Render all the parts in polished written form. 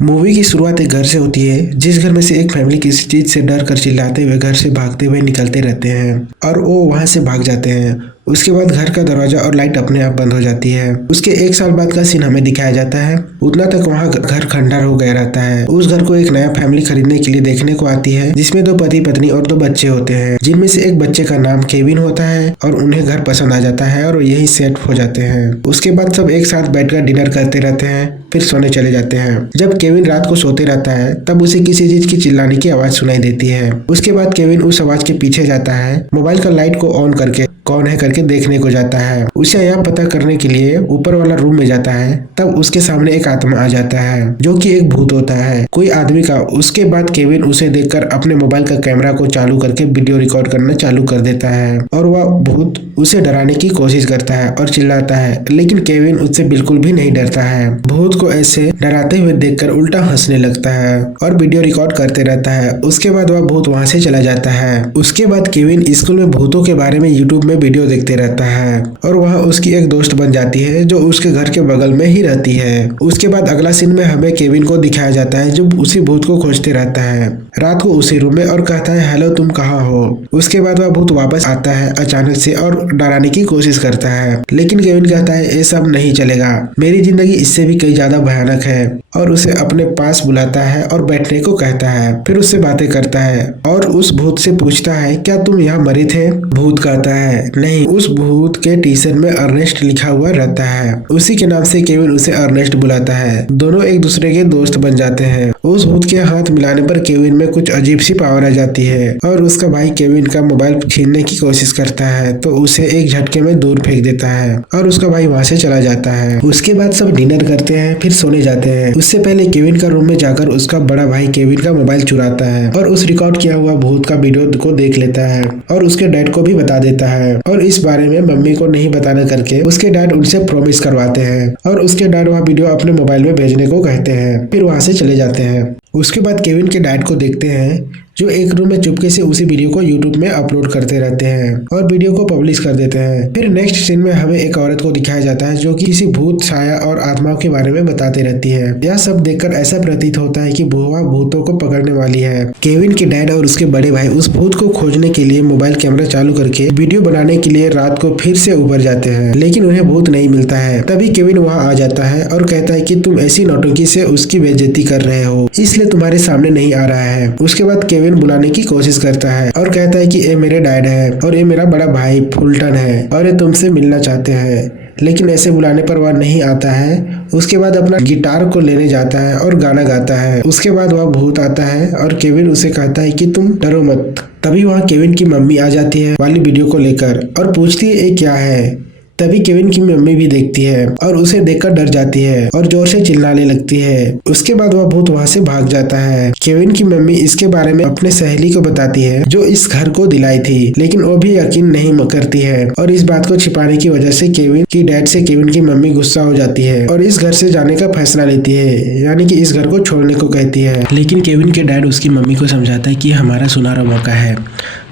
Movie की शुरुआत एक घर से होती है जिस घर में से एक फैमिली किसी चीज से डर कर चिल्लाते हुए घर से भागते हुए निकलते रहते हैं और वो वहां से भाग जाते हैं। उसके बाद घर का दरवाजा और लाइट अपने आप बंद हो जाती है। उसके एक साल बाद का सीन हमें दिखाया जाता है। उतना तक वहाँ घर खंडर हो गया रहता है। उस घर को एक नया फैमिली खरीदने के लिए देखने को आती है जिसमें दो पति पत्नी और दो बच्चे होते हैं, जिनमें से एक बच्चे का नाम केविन होता है और उन्हें घर पसंद आ जाता है और यही सेट हो जाते हैं। उसके बाद सब एक साथ बैठकर डिनर करते रहते हैं, फिर सोने चले जाते हैं। जब केविन रात को सोते रहता है तब उसे किसी चीज की चिल्लाने की आवाज सुनाई देती है। उसके बाद केविन उस आवाज के पीछे जाता है, मोबाइल का लाइट को ऑन करके कौन है करके देखने को जाता है। उसे यह पता करने के लिए ऊपर वाला रूम में जाता है, तब उसके सामने एक आत्मा आ जाता है जो कि एक भूत होता है, कोई आदमी का। उसके बाद केविन उसे देखकर अपने मोबाइल का कैमरा को चालू करके वीडियो रिकॉर्ड करना चालू कर देता है और वह भूत उसे डराने की कोशिश करता है और चिल्लाता है, लेकिन केविन उससे बिल्कुल भी नहीं डरता है। भूत को ऐसे डराते हुए देखकर उल्टा हंसने लगता है और वीडियो रिकॉर्ड करते रहता है। उसके बाद वह भूत वहां से चला जाता है। उसके बाद केविन स्कूल में भूतों के बारे में यूट्यूब में वीडियो देखते रहता है और वह उसकी एक दोस्त बन जाती है जो उसके घर के बगल में ही रहती है। उसके बाद अगला सीन में हमें केविन को दिखाया जाता है जो उसी भूत को खोजते रहता है रात को उसी रूम में और कहता है, हेलो तुम कहाँ हो। उसके बाद वह भूत वापस आता है अचानक से और डराने की कोशिश करता है, लेकिन केविन कहता है ये सब नहीं चलेगा, मेरी जिंदगी इससे भी कई ज्यादा भयानक है और उसे अपने पास बुलाता है और बैठने को कहता है। फिर उससे बातें करता है और उस भूत से पूछता है, क्या तुम यहाँ मरे थे। भूत कहता है नहीं। उस भूत के टी शर्ट में अर्नेस्ट लिखा हुआ रहता है। उसी के नाम से केविन उसे अर्नेस्ट बुलाता है। दोनों एक दूसरे के दोस्त बन जाते हैं। उस भूत के हाथ मिलाने पर केविन में कुछ अजीब सी पावर आ जाती है और उसका भाई केविन का मोबाइल छीनने की कोशिश करता है तो उसे एक झटके में दूर फेंक देता है और उसका भाई वहां से चला जाता है। उसके बाद सब डिनर करते हैं, फिर सोने जाते हैं। उससे पहले केविन का रूम में जाकर उसका बड़ा भाई केविन का मोबाइल चुराता है और उस रिकॉर्ड किया हुआ भूत का वीडियो को देख लेता है और उसके डैड को भी बता देता है और इस बारे में मम्मी को नहीं बताने करके उसके डैड उनसे प्रॉमिस करवाते हैं और उसके डैड वह वीडियो अपने मोबाइल में भेजने को कहते हैं। फिर वहां से चले जाते हैं। उसके बाद केविन के डैड को देखते हैं जो एक रूम में चुपके से उसी वीडियो को यूट्यूब में अपलोड करते रहते हैं और वीडियो को पब्लिश कर देते हैं। फिर नेक्स्ट सीन में हमें एक औरत को दिखाया जाता है जो कि किसी भूत, छाया और आत्माओं के बारे में बताती रहती है। यह सब देखकर ऐसा प्रतीत होता है कि वह भूतों को पकड़ने वाली है। केविन के डैड और उसके बड़े भाई उस भूत को खोजने के लिए मोबाइल कैमरा चालू करके वीडियो बनाने के लिए रात को फिर से ऊपर जाते हैं, लेकिन उन्हें भूत नहीं मिलता है। तभी केविन वहाँ आ जाता है और कहता है कि तुम ऐसी नौटंकी से उसकी बेइज्जती कर रहे हो, इसलिए तुम्हारे सामने नहीं आ रहा है। उसके बाद केविन बुलाने की कोशिश करता है और कहता है कि ये मेरे डैड है और ये मेरा बड़ा भाई फुलटन है और ये तुमसे मिलना चाहते हैं, लेकिन ऐसे बुलाने पर वह नहीं आता है। उसके बाद अपना गिटार को लेने जाता है और गाना गाता है। उसके बाद वह भूत आता है और केविन उसे कहता है कि तुम डरो मत। तभी वहाँ केविन की मम्मी आ जाती है वाली वीडियो को लेकर और पूछती है ये क्या है। तभी केविन की मम्मी भी देखती है और उसे देखकर डर जाती है और जोर से चिल्लाने लगती है। उसके बाद वह भूत वहां से भाग जाता है। केविन की मम्मी इसके बारे में अपने सहेली को बताती है जो इस घर को दिलाई थी, लेकिन वो भी यकीन नहीं करती है और इस बात को छिपाने की वजह से केविन की डैड से केविन की मम्मी गुस्सा हो जाती है और इस घर से जाने का फैसला लेती है, यानी कि इस घर को छोड़ने को कहती है। लेकिन केविन के डैड उसकी मम्मी को समझाता है कि हमारा सुनहरा मौका है,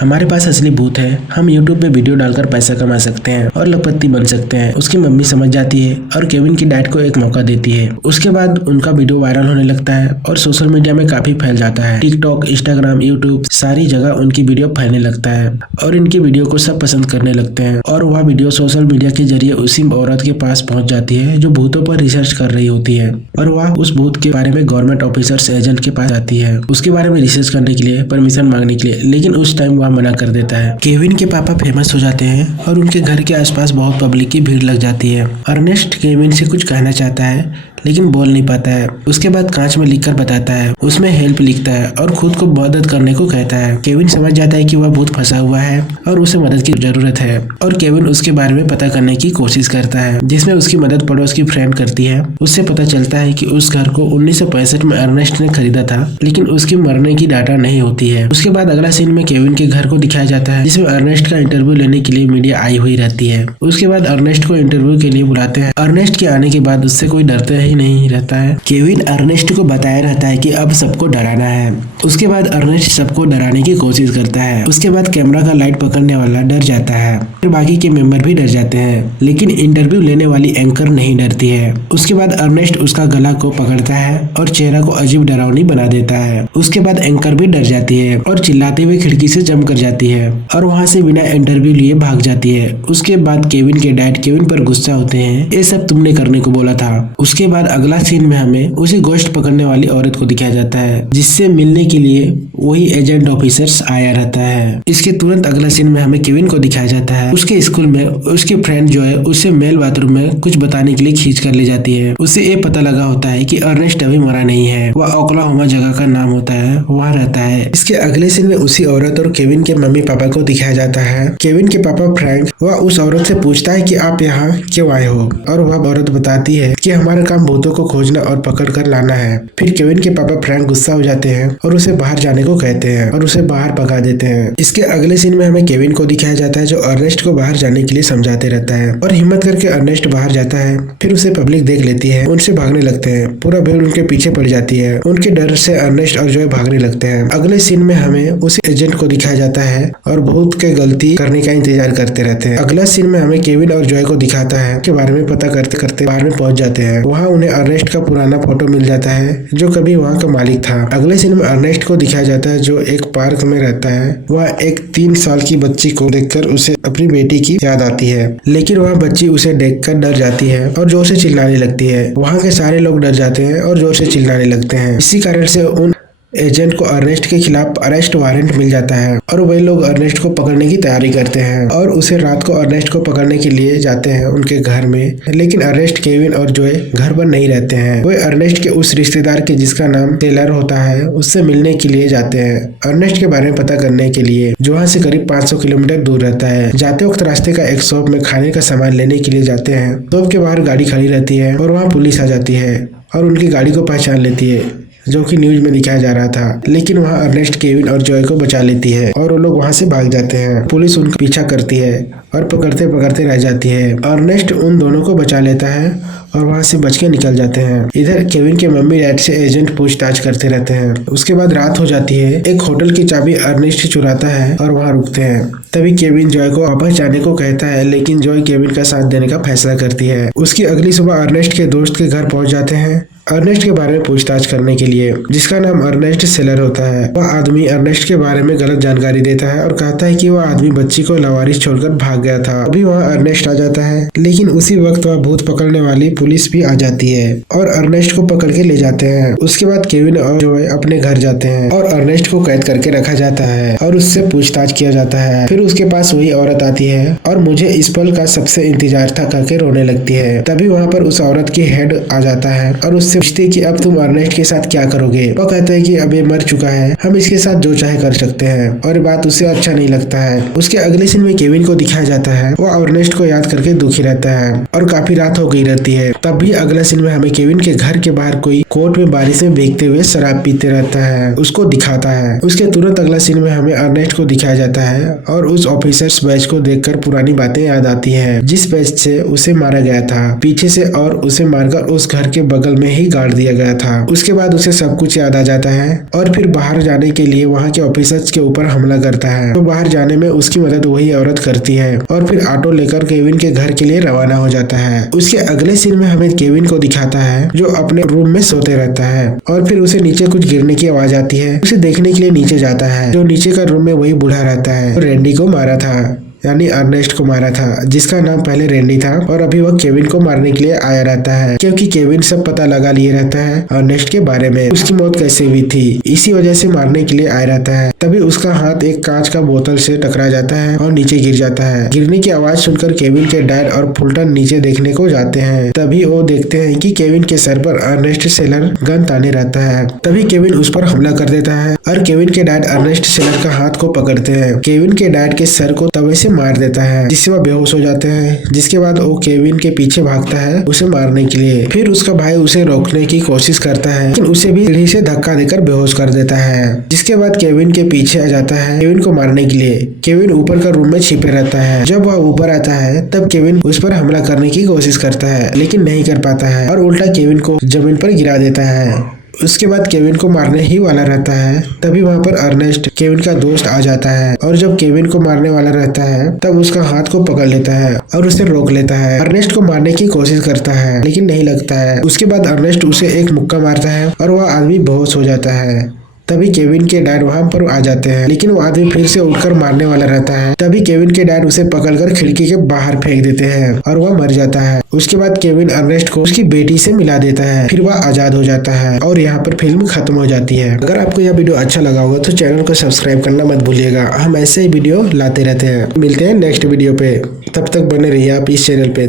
हमारे पास असली भूत है, हम यूट्यूब पे वीडियो डालकर पैसा कमा सकते हैं और लखपति बन सकते हैं। उसकी मम्मी समझ जाती है और केविन की डैड को एक मौका देती है। उसके बाद उनका वीडियो वायरल होने लगता है और सोशल मीडिया में काफी फैल जाता है। टिकटॉक, इंस्टाग्राम, यूट्यूब सारी जगह उनकी वीडियो फैलने लगता है और इनकी वीडियो को सब पसंद करने लगते हैं और वह वीडियो सोशल मीडिया के जरिए उसी औरत के पास पहुंच जाती है जो भूतों पर रिसर्च कर रही होती है और वह उस भूत के बारे में गवर्नमेंट ऑफिसर्स एजेंट के पास जाती है उसके बारे में रिसर्च करने के लिए, परमिशन मांगने के लिए, लेकिन उस टाइम मना कर देता है। केविन के पापा फेमस हो जाते हैं और उनके घर के आसपास बहुत पब्लिक की भीड़ लग जाती है। अर्नेस्ट केविन से कुछ कहना चाहता है लेकिन बोल नहीं पाता है। उसके बाद कांच में लिखकर बताता है, उसमें हेल्प लिखता है और खुद को मदद करने को कहता है। केविन समझ जाता है कि वह बहुत फंसा हुआ है और उसे मदद की जरूरत है और केविन उसके बारे में पता करने की कोशिश करता है, जिसमें उसकी मदद पड़ोस की फ्रेंड करती है। उससे पता चलता है कि उस घर को 1965 में अर्नेस्ट ने खरीदा था, लेकिन उसकी मरने की डाटा नहीं होती है। उसके बाद अगला सीन में केविन के घर को दिखाया जाता है जिसमें अर्नेस्ट का इंटरव्यू लेने के लिए मीडिया आई हुई रहती है। उसके बाद अर्नेस्ट को इंटरव्यू के लिए बुलाते हैं। अर्नेस्ट के आने के बाद उससे कोई डरते ही नहीं रहता है। केविन अर्नेस्ट को बताया रहता है कि अब सबको डराना है। उसके बाद अर्नेस्ट सबको डराने की कोशिश करता है। उसके बाद कैमरा का लाइट पकड़ने वाला डर जाता है, फिर बाकी के मेंबर भी डर जाते हैं, लेकिन इंटरव्यू लेने वाली एंकर नहीं डरती है। उसके बाद अर्नेस्ट उसका गला को पकड़ता है और चेहरा को अजीब डरावनी बना देता है। उसके बाद एंकर भी डर जाती है और चिल्लाते हुए खिड़की से जंप कर जाती है और वहाँ से बिना इंटरव्यू लिए भाग जाती है। उसके बाद केविन के डैड केविन पर गुस्सा होते हैं, ये सब तुमने करने को बोला था। उसके बाद अगला सीन में हमें उसी गोश्त पकड़ने वाली औरत को दिखाया जाता है, जिससे मिलने के लिए वही एजेंट ऑफिसर्स आया रहता है। इसके तुरंत अगला सीन में हमें केविन को दिखाया जाता है। उसके स्कूल में उसकी फ्रेंड जो है उसे मेल बाथरूम में कुछ बताने के लिए खींच कर ले जाती है। उसे ये पता लगा होता है कि अर्नेस्ट अभी मरा नहीं है, वह ओक्लाहोमा जगह का नाम होता है, वहाँ रहता है। इसके अगले सीन में उसी औरत और केविन के मम्मी पापा को दिखाया जाता है। केविन के पापा फ्रैंक वह उस औरत से पूछता है कि आप यहाँ क्यों आए हो, और वह औरत बताती है कि हमारा काम भूतों को खोजना और पकड़ कर लाना है। फिर केविन के पापा फ्रैंक गुस्सा हो जाते हैं और उसे बाहर जाने को कहते हैं और उसे बाहर भगा देते हैं। इसके अगले सीन में हमें केविन को दिखाया जाता है जो अर्नेस्ट को बाहर जाने के लिए समझाते रहता है और हिम्मत करके अर्नेस्ट बाहर जाता है। फिर उसे पब्लिक देख लेती है, उनसे भागने लगते हैं, पूरा भीड़ उनके पीछे पड़ जाती है। उनके डर से अर्नेस्ट और जॉय भागने लगते हैं। अगले सीन में हमें उस एजेंट को दिखाया जाता है और भूत के गलती करने का इंतजार करते रहते हैं। अगला सीन में हमें केविन और जॉय को दिखाता है के बारे में पता करते करते बाहर में पहुंच जाते हैं। वहाँ उन्हें अर्नेस्ट का पुराना फोटो मिल जाता है जो कभी वहाँ का मालिक था। अगले सीन में अर्नेस्ट को दिखाया जाता है जो एक पार्क में रहता है। वह एक 3 साल की बच्ची को देखकर उसे अपनी बेटी की याद आती है, लेकिन वह बच्ची उसे देखकर डर जाती है और जोर से चिल्लाने लगती है। वहाँ के सारे लोग डर जाते हैं और जोर से चिल्लाने लगते हैं। इसी कारण से उन एजेंट को अर्नेस्ट के खिलाफ अरेस्ट वारंट मिल जाता है और वही लोग अर्नेस्ट को पकड़ने की तैयारी करते हैं और उसे रात को अर्नेस्ट को पकड़ने के लिए जाते हैं उनके घर में। लेकिन अर्नेस्ट, केविन और जॉय घर पर नहीं रहते हैं। वे अर्नेस्ट के उस रिश्तेदार के जिसका नाम टेलर होता है उससे मिलने के लिए जाते हैं अर्नेस्ट के बारे में पता करने के लिए, जो वहाँ से करीब 500 किलोमीटर दूर रहता है। जाते वक्त रास्ते का एक शॉप में खाने का सामान लेने के लिए जाते हैं। शॉप के बाहर गाड़ी खड़ी रहती है और वहाँ पुलिस आ जाती है और उनकी गाड़ी को पहचान लेती है, जो कि न्यूज में दिखाया जा रहा था। लेकिन वहाँ अर्नेस्ट केविन और जॉय को बचा लेती है और वो लोग वहाँ से भाग जाते हैं। पुलिस उनका पीछा करती है और पकड़ते पकड़ते रह जाती है। अर्नेस्ट उन दोनों को बचा लेता है और वहाँ से बच के निकल जाते हैं। इधर केविन के मम्मी डैड से एजेंट पूछताछ करते रहते हैं। उसके बाद रात हो जाती है। एक होटल की चाबी अर्नेस्ट चुराता है और वहाँ रुकते हैं। तभी केविन जॉय को वापस जाने को कहता है, लेकिन जॉय केविन का साथ देने का फैसला करती है। उसकी अगली सुबह अर्नेस्ट के दोस्त के घर पहुंच जाते हैं अर्नेस्ट के बारे में पूछताछ करने के लिए, जिसका नाम अर्नेस्ट सेलर होता है। वह आदमी अर्नेस्ट के बारे में गलत जानकारी देता है और कहता है कि वह आदमी बच्ची को लावारिस छोड़कर भाग गया था। अभी वहाँ अर्नेस्ट आ जाता है, लेकिन उसी वक्त वह भूत पकड़ने वाली पुलिस भी आ जाती है और अर्नेस्ट को पकड़ के ले जाते हैं। उसके बाद केविन और जॉय अपने घर जाते हैं और अर्नेस्ट को कैद करके रखा जाता है और उससे पूछताछ किया जाता है। फिर उसके पास वही औरत आती है और मुझे इस पल का सबसे इंतजार था करके रोने लगती है। तभी वहाँ पर उस औरत की हेड आ जाता है और उससे पूछती है कि अब तुम अर्नेस्ट के साथ क्या करोगे। वो कहता है कि अब ये मर चुका है, हम इसके साथ जो चाहे कर सकते हैं, और ये बात उसे अच्छा नहीं लगता है। उसके अगले सीन में केविन को दिखाया जाता है। वो अर्नेस्ट को याद करके दुखी रहता है और काफी रात हो गई रहती है। तब भी अगला सीन में हमें केविन के घर के बाहर कोई कोर्ट में बारिश में भीगते हुए शराब पीते रहता है, उसको दिखाता है। उसके तुरंत अगला सीन में हमें अर्नेस्ट को दिखाया जाता है और उस ऑफिसर्स बैच को देखकर पुरानी बातें याद आती है, जिस बैच से उसे मारा गया था पीछे से, और उसे मारकर उस घर के बगल में ही गाड़ दिया गया था। उसके बाद उसे सब कुछ याद आ जाता है और फिर बाहर जाने के लिए वहाँ के ऑफिसर्स के ऊपर हमला करता है। तो बाहर जाने में उसकी मदद वही औरत करती है और फिर ऑटो लेकर केविन के घर के लिए रवाना हो जाता है। उसके अगले सीन में हमें केविन को दिखाता है जो अपने रूम में सोते रहता है और फिर उसे नीचे कुछ गिरने की आवाज आती है। उसे देखने के लिए नीचे जाता है। जो नीचे का रूम में वही बूढ़ा रहता है तो रैंडी को मारा था, यानी अर्नेस्ट को मारा था, जिसका नाम पहले रैंडी था और अभी वह केविन को मारने के लिए आया रहता है, क्योंकि केविन सब पता लगा लिए रहता है अर्नेस्ट के बारे में, उसकी मौत कैसे हुई थी, इसी वजह से मारने के लिए आया रहता है। तभी उसका हाथ एक कांच का बोतल से टकरा जाता है और नीचे गिर जाता है। गिरने की आवाज सुनकर केविन के डैड और फुल्टन नीचे देखने को जाते हैं। तभी वो देखते हैं कि केविन के सर पर अर्नेस्ट सेलर गन ताने रहता है। तभी केविन उस पर हमला कर देता है और केविन के डैड अर्नेस्ट सेलर का हाथ को पकड़ते हैं। केविन के डैड के सर को तवे से उसे मार देता है, जिससे वह बेहोश हो जाते हैं। जिसके बाद वो केविन के पीछे भागता है उसे मारने के लिए। फिर उसका भाई उसे रोकने की कोशिश करता है, लेकिन उसे भी सीढ़ी से धक्का देकर बेहोश कर देता है। जिसके बाद केविन के पीछे आ जाता है केविन को मारने के लिए। केविन ऊपर का रूम में छिपे रहता है। जब वह ऊपर आता है तब केविन उस पर हमला करने की कोशिश करता है, लेकिन नहीं कर पाता है और उल्टा केविन को जमीन पर गिरा देता है। उसके बाद केविन को मारने ही वाला रहता है, तभी वहाँ पर अर्नेस्ट केविन का दोस्त आ जाता है और जब केविन को मारने वाला रहता है तब उसका हाथ को पकड़ लेता है और उसे रोक लेता है। अर्नेस्ट को मारने की कोशिश करता है लेकिन नहीं लगता है। उसके बाद अर्नेस्ट उसे एक मुक्का मारता है और वह आदमी बेहोश हो जाता है। तभी केविन के डैड वहां पर आ जाते हैं, लेकिन वो आदमी फिर से उठकर मारने वाला रहता है। तभी केविन के डैड उसे पकड़कर खिड़की के बाहर फेंक देते हैं और वह मर जाता है। उसके बाद केविन अर्नेस्ट को उसकी बेटी से मिला देता है, फिर वह आजाद हो जाता है और यहाँ पर फिल्म खत्म हो जाती है। अगर आपको यह वीडियो अच्छा लगा होगा तो चैनल को सब्सक्राइब करना मत भूलिएगा। हम ऐसे ही वीडियो लाते रहते हैं। मिलते हैं नेक्स्ट वीडियो पे, तब तक बने रहिए आप इस चैनल पे।